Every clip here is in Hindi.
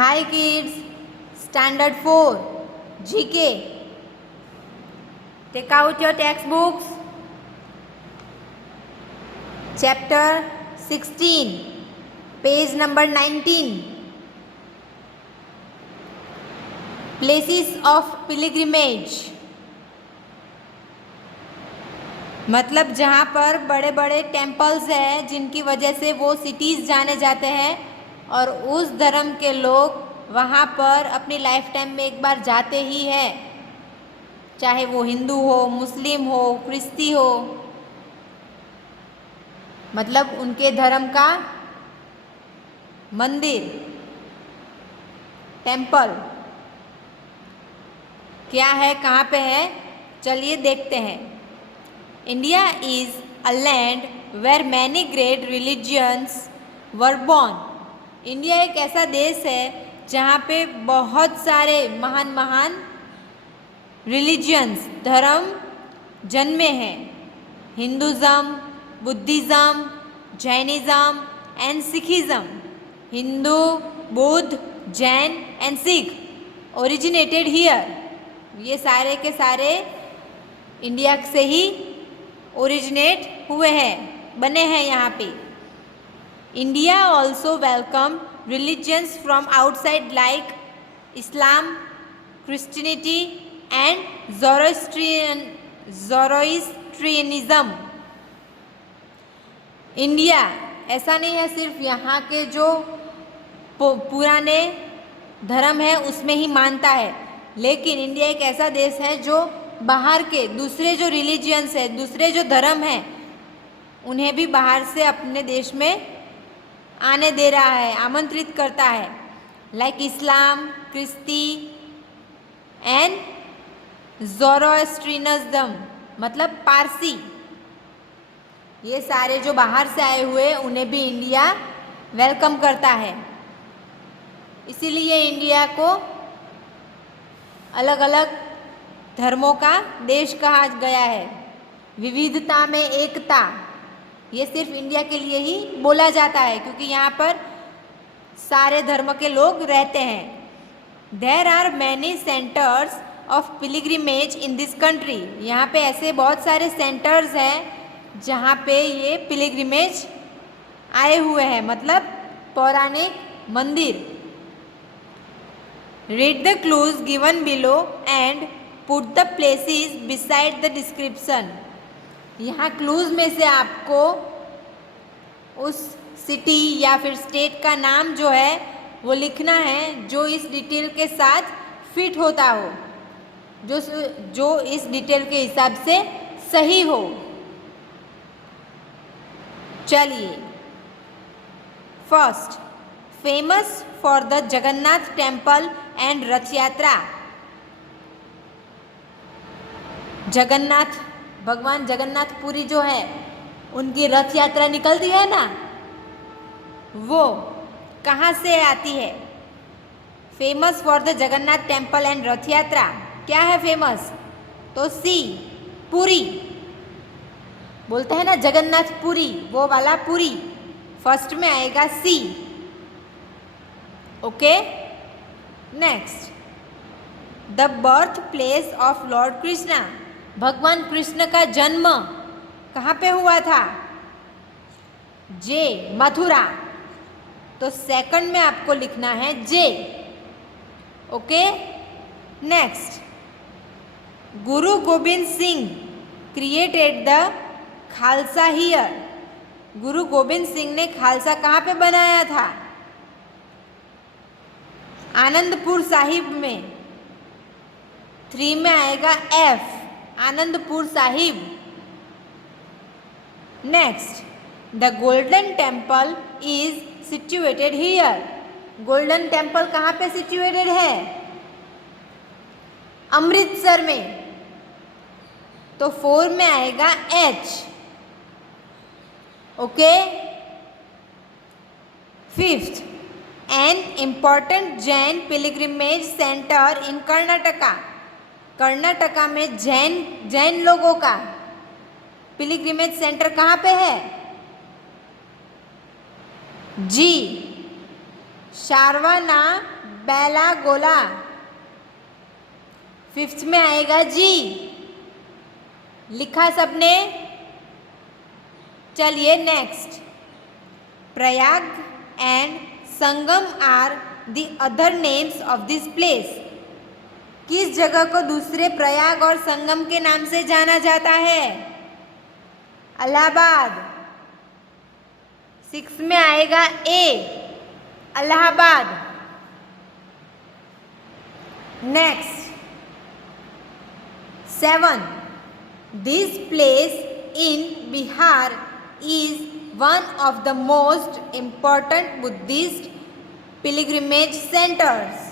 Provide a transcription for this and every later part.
Hi kids, Standard 4, GK. Take out your textbooks. Chapter 16, page number 19. Places of pilgrimage. मतलब जहाँ पर बड़े बड़े टेम्पल्स हैं जिनकी वजह से वो सिटीज़ जाने जाते हैं और उस धर्म के लोग वहाँ पर अपनी लाइफ टाइम में एक बार जाते ही हैं, चाहे वो हिंदू हो, मुस्लिम हो, क्रिस्ती हो, मतलब उनके धर्म का मंदिर, टेम्पल क्या है, कहाँ पे है, चलिए देखते हैं। India is a land where many great religions were born. India एक ऐसा देश है जहाँ पे बहुत सारे महान महान रिलीजियंस, धर्म जन्मे हैं। Hinduism, Buddhism, Jainism and Sikhism. Hindu, Buddha, Jain and Sikh originated here. ये सारे के सारे इंडिया से ही ओरिजिनेट हुए हैं, बने हैं यहाँ पे। India also welcome religions from outside like Islam, Christianity and Zoroastrianism. India ऐसा नहीं है सिर्फ यहाँ के जो पुराने धर्म है उसमें ही मानता है, लेकिन इंडिया एक ऐसा देश है जो बाहर के दूसरे जो रिलीजियंस है, दूसरे जो धर्म हैं, उन्हें भी बाहर से अपने देश में आने दे रहा है, आमंत्रित करता है। लाइक इस्लाम, क्रिस्ती एंड ज़ोरोएस्ट्रियनिज़्म, मतलब पारसी। ये सारे जो बाहर से आए हुए उन्हें भी इंडिया वेलकम करता है। इसीलिए इंडिया को अलग अलग धर्मों का देश कहा गया है। विविधता में एकता, ये सिर्फ इंडिया के लिए ही बोला जाता है क्योंकि यहाँ पर सारे धर्म के लोग रहते हैं। There are many centres of pilgrimage in this country. यहाँ पे ऐसे बहुत सारे सेंटर्स हैं जहाँ पे ये पिलग्रिमेज आए हुए हैं, मतलब पौराणिक मंदिर। Read the clues given below and put the places beside the description. यहाँ क्लूज में से आपको उस सिटी या फिर स्टेट का नाम जो है वो लिखना है जो इस डिटेल के साथ फिट होता हो, जो इस डिटेल के हिसाब से सही हो। चलिए, first, famous for the Jagannath temple and रथ यात्रा। जगन्नाथ, भगवान जगन्नाथपुरी जो है उनकी रथ यात्रा निकलती है ना, वो कहाँ से आती है? Famous for the Jagannath temple and रथ यात्रा क्या है फेमस? तो सी, पुरी। बोलते हैं ना जगन्नाथपुरी, वो वाला पुरी, फर्स्ट में आएगा C. Okay, next, the birth place of lord Krishna. भगवान कृष्ण का जन्म कहाँ पे हुआ था? जे, मथुरा। तो सेकंड में आपको लिखना है जे। Okay, next, Guru Gobind Singh created the Khalsa here. गुरु गोविंद सिंह ने खालसा कहाँ पे बनाया था? आनंदपुर साहिब में। 3 में आएगा F, Anandpur Sahib. Next, the Golden Temple is situated here. Golden temple कहाँ पे सिचुएटेड है? अमृतसर में। तो 4 में आएगा H. Okay, fifth, an important Jain pilgrimage centre in Karnataka. Karnataka में जैन लोगों का पिलग्रिमेज सेंटर कहाँ पे है? जी, शारवाना बेलागोला। 5th में आएगा जी। लिखा सबने? चलिए next. Prayag and Sangam are the other names of this place. किस जगह को दूसरे प्रयाग और संगम के नाम से जाना जाता है? इलाहाबाद। 6 में आएगा A, Allahabad. Next 7, this place in Bihar is one of the most important Buddhist pilgrimage centers।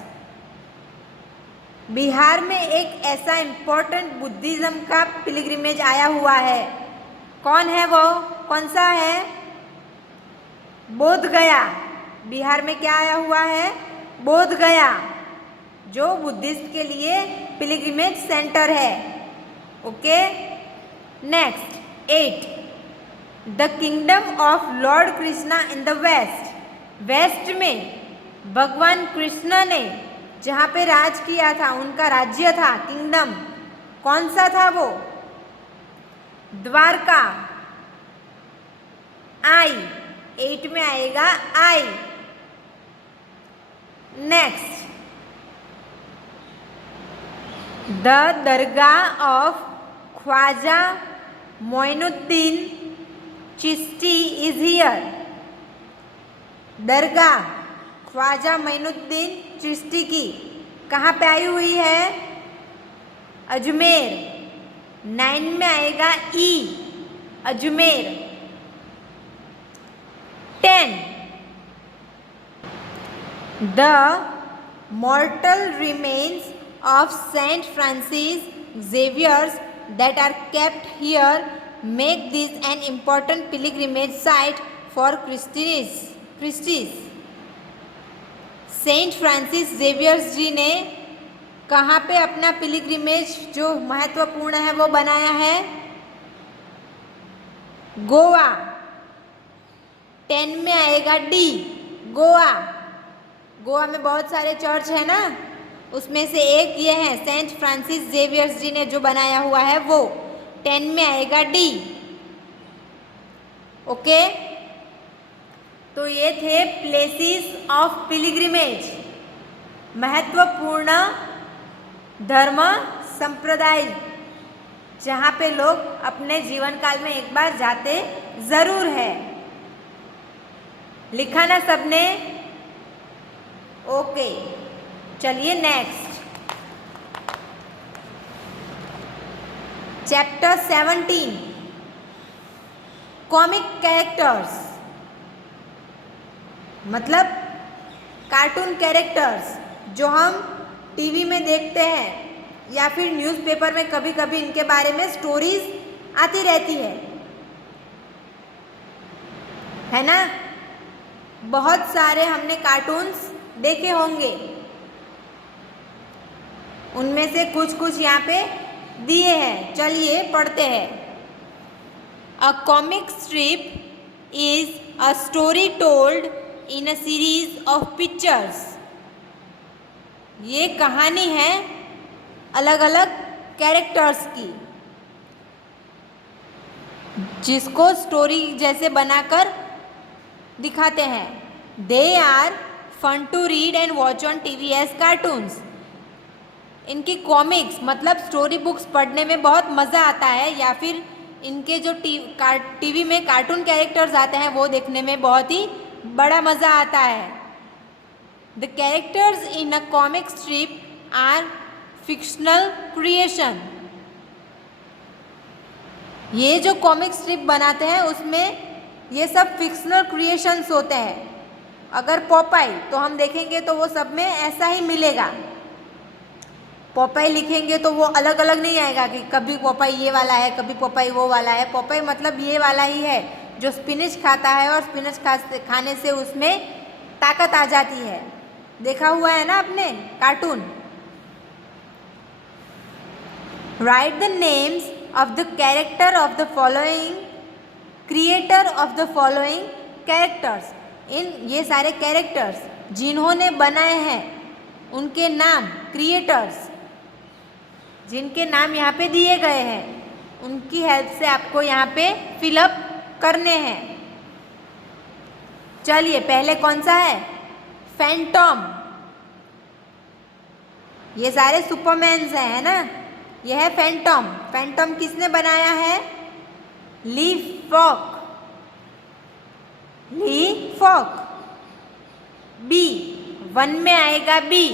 Bihar में एक ऐसा इम्पोर्टेंट बुद्धिज्म का पिलग्रिमेज आया हुआ है। कौन है वो? कौन सा है? बोध गया। बिहार में क्या आया हुआ है? बोध गया, जो बुद्धिस्ट के लिए पिलग्रिमेज सेंटर है। Okay. Next 8, the kingdom of lord Krishna in the west. West में भगवान कृष्ण ने जहाँ पे राज किया था, उनका राज्य था, किंगडम, कौन सा था वो? द्वारका। आई, 8 में आएगा I. Next, the dargah of Khwaja Moinuddin Chishti is here. दरगाह ख्वाजा मोइनुद्दीन चिश्ती की कहाँ पे आई हुई है? अजमेर। 9 में आएगा E, Ajmer. 10, the mortal remains of Saint Francis Xavier's that are kept here make this an important pilgrimage site for Christians। Saint Francis Xavier's ji ने कहाँ पे अपना पिलग्रिमेज जो महत्वपूर्ण है वो बनाया है? गोवा। 10 में आएगा डी, गोवा। गोवा में बहुत सारे चर्च है ना, उसमें से एक ये है सेंट फ्रांसिस जेवियर्स जी ने जो बनाया हुआ है वो। 10 में आएगा डी। ओके। तो ये थे प्लेसेस ऑफ पिलग्रिमेज, महत्वपूर्ण धर्म संप्रदाय जहाँ पे लोग अपने जीवन काल में एक बार जाते जरूर है। लिखा ना सबने? ओके। चलिए नेक्स्ट, चैप्टर 17, कॉमिक कैरेक्टर्स, मतलब कार्टून कैरेक्टर्स जो हम टीवी में देखते हैं या फिर न्यूज़पेपर में कभी कभी इनके बारे में स्टोरीज आती रहती है ना? बहुत सारे हमने कार्टून्स देखे होंगे, उनमें से कुछ यहाँ पे दिए हैं। चलिए पढ़ते हैं। अ comic strip is a story told in a series of pictures. ये कहानी है अलग अलग कैरेक्टर्स की, जिसको स्टोरी जैसे बनाकर दिखाते हैं। They are fun to read and watch on TV as cartoons. इनकी कॉमिक्स मतलब स्टोरी बुक्स पढ़ने में बहुत मज़ा आता है, या फिर इनके जो टीवी में कार्टून कैरेक्टर्स आते हैं वो देखने में बहुत ही बड़ा मज़ा आता है। The characters in a comic strip are fictional creation. ये जो कॉमिक स्ट्रिप बनाते हैं उसमें ये सब फिक्शनल क्रिएशंस होते हैं। अगर पॉपाई तो हम देखेंगे तो वो सब में ऐसा ही मिलेगा। पॉपाई लिखेंगे तो वो अलग अलग नहीं आएगा कि कभी पॉपाई ये वाला है कभी पॉपाई वो वाला है। पॉपाई मतलब ये वाला ही है जो स्पिनच खाता है और स्पिनच खाने से उसमें ताकत आ जाती है। देखा हुआ है ना आपने cartoon. Write the names of the character of the following creator of the following characters. इन ये सारे कैरेक्टर्स जिन्होंने बनाए हैं उनके नाम, क्रिएटर्स जिनके नाम यहाँ पे दिए गए हैं, उनकी हेल्प से आपको यहाँ पे फिलअप करने हैं। चलिए, पहले कौन सा है? फैंटम। ये सारे सुपरमैन्स हैं, है ना? यह है फैंटम। फैंटम किसने बनाया है? ली फॉक। ली फॉक। बी, 1 में आएगा बी।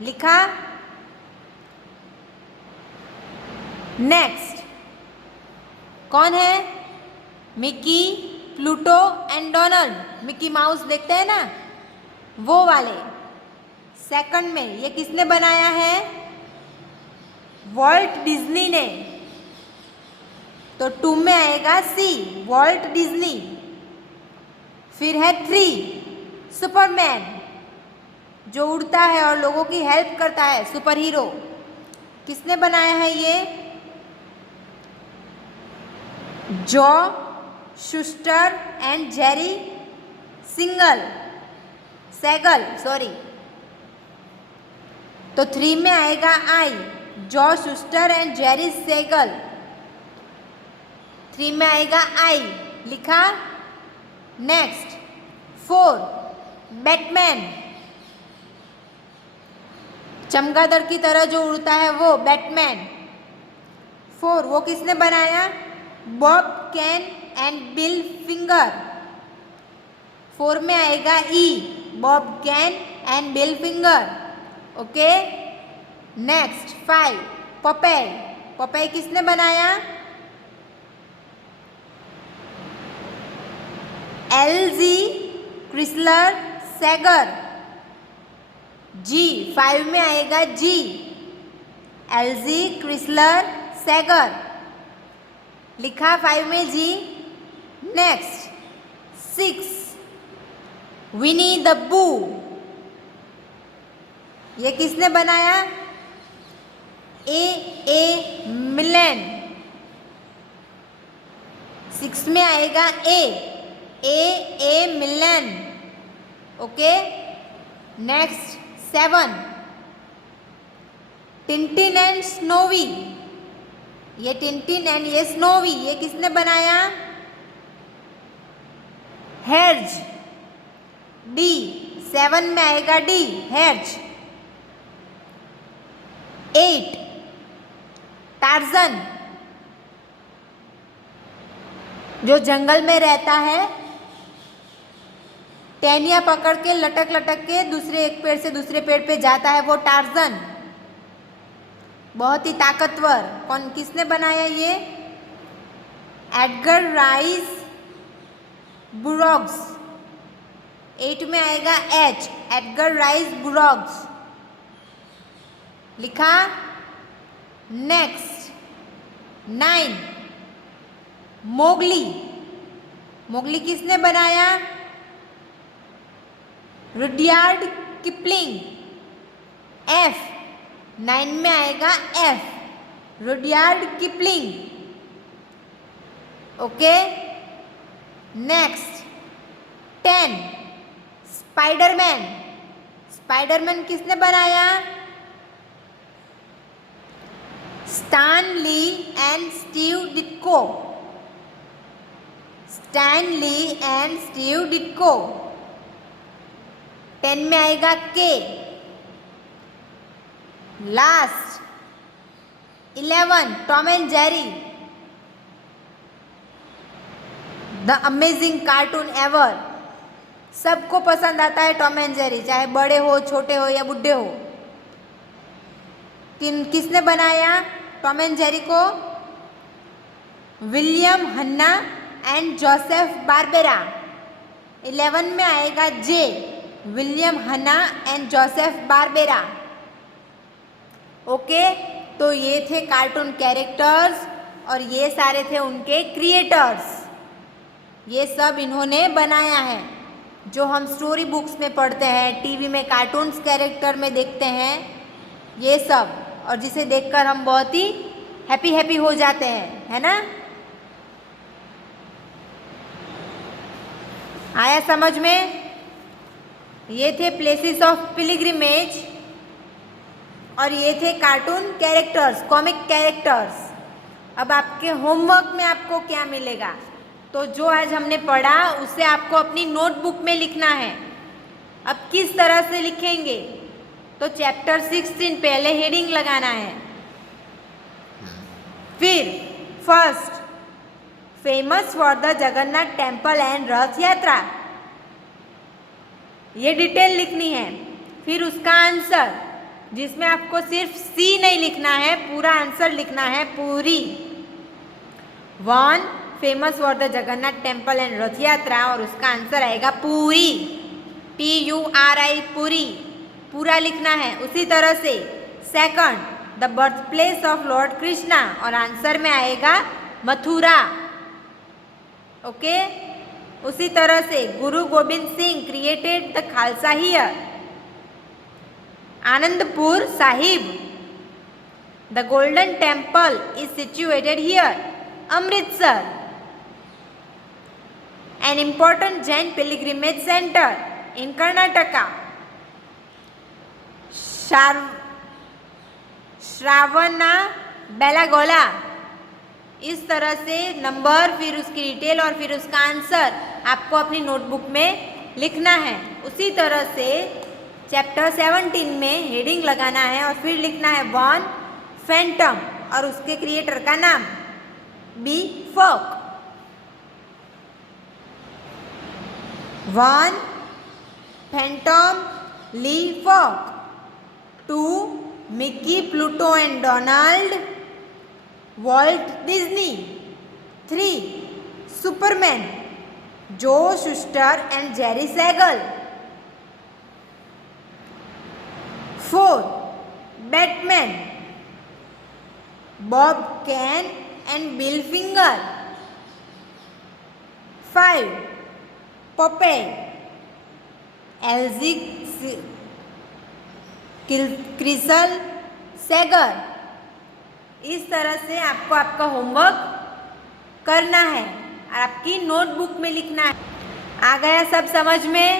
लिखा। नेक्स्ट कौन है? Mickey, Pluto and Donald. Mickey mouse देखते हैं ना, वो वाले। सेकंड में ये किसने बनाया है? वॉल्ट डिज्नी ने। तो 2 में आएगा सी, वॉल्ट डिज्नी। फिर है 3, सुपरमैन, जो उड़ता है और लोगों की हेल्प करता है, सुपर हीरो। किसने बनाया है ये? Joe Shuster and Jerry Siegel, sorry. तो 3 में आएगा I, Joe Shuster and Jerry Siegel. 3 में आएगा आई। लिखा। नेक्स्ट 4, बैटमैन, चमगादड़ की तरह जो उड़ता है वो बैटमैन। 4 वो किसने बनाया? Bob Kane and Bill Finger. 4 में आएगा E, Bob Kane and Bill Finger. Okay. Next 5, Popeye. Popeye किसने बनाया? LG Chrysler Saigal. जी, 5 में आएगा जी, एलजी क्रिसलर सैगर। लिखा 5 में जी। नेक्स्ट 6, विनी द बू। ये किसने बनाया? ए मिलन। 6 में आएगा ए मिलन। Okay. Next 7, Tintin and Snowy. ये टिंटिन एंड ये स्नोवी, ये किसने बनाया? हेर्ज, डी। 7 में आएगा डी, हेर्ज। 8, टार्जन, जो जंगल में रहता है, टहनियाँ पकड़ के लटक लटक के दूसरे एक पेड़ से दूसरे पेड़ पे जाता है, वो टार्जन। बहुत ही ताकतवर। किसने बनाया ये? Edgar rice बुरॉग्स। 8 में आएगा एच, एडगर राइस बुरॉग्स। लिखा। Next 9, Mowgli. मोगली किसने बनाया? Rudyard Kipling. एफ, 9 में आएगा F, Rudyard Kipling. Okay. Next 10, Spiderman. Spiderman किसने बनाया? Stan Lee and Steve Ditko. Stan Lee and Steve Ditko. 10 में आएगा K. Last 11, Tom and Jerry, the amazing cartoon ever. सबको पसंद आता है टॉम एंड जेरी, चाहे बड़े हो, छोटे हो या बुढ़े हो। किसने बनाया टॉम एंड जेरी को? William Hanna and Joseph Barbera. 11 में आएगा J, William Hanna and Joseph Barbera. Okay. तो ये थे कार्टून कैरेक्टर्स और ये सारे थे उनके क्रिएटर्स। ये सब इन्होंने बनाया है, जो हम स्टोरी बुक्स में पढ़ते हैं, टीवी में कार्टून्स कैरेक्टर में देखते हैं, ये सब, और जिसे देखकर हम बहुत ही हैप्पी हो जाते हैं, है ना? आया समझ में? ये थे प्लेसेस ऑफ पिलग्रिमेज और ये थे कार्टून कैरेक्टर्स, कॉमिक कैरेक्टर्स। अब आपके होमवर्क में आपको क्या मिलेगा, तो जो आज हमने पढ़ा उसे आपको अपनी नोटबुक में लिखना है। अब किस तरह से लिखेंगे, तो चैप्टर 16 पहले हेडिंग लगाना है। फिर first, famous for the Jagannath temple and रथ यात्रा, ये डिटेल लिखनी है। फिर उसका आंसर, जिसमें आपको सिर्फ सी नहीं लिखना है, पूरा आंसर लिखना है, पूरी। 1 famous for the Jagannath temple and रथ यात्रा, और उसका आंसर आएगा पूरी, PURI, पूरी, पूरा लिखना है। उसी तरह से second, the birth place of lord Krishna, और आंसर में आएगा मथुरा। ओके, उसी तरह से Guru Gobind Singh created the Khalsa here, Anandpur Sahib. The Golden Temple is situated here, Amritsar. An important Jain pilgrimage centre in Karnataka, Shravana Belagola. इस तरह से नंबर, फिर उसकी डिटेल और फिर उसका आंसर आपको अपनी नोटबुक में लिखना है। उसी तरह से चैप्टर 17 में हेडिंग लगाना है और फिर लिखना है 1 फैंटम और उसके क्रिएटर का नाम, B Falk. 1 Phantom Lee Falk, 2 Mickey Pluto and Donald Walt Disney, 3 Superman Joe Shuster and Jerry Siegel, 4 Batman Bob Kane and Bill Finger, 5 Popeye Elzie Crisler Segar. इस तरह से आपको आपका होमवर्क करना है और आपकी नोटबुक में लिखना है। आ गया सब समझ में?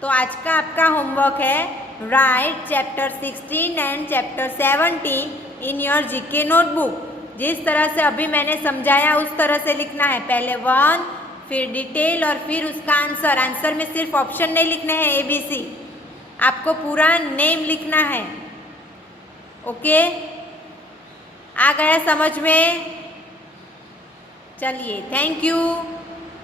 तो आज का आपका होमवर्क है right chapter 16 and chapter 17 in your GK notebook. जिस तरह से अभी मैंने समझाया उस तरह से लिखना है। पहले 1, फिर डिटेल और फिर उसका आंसर। आंसर में सिर्फ ऑप्शन नहीं लिखने हैं ABC, आपको पूरा नेम लिखना है। ओके, आ गया समझ में? चलिए, थैंक यू।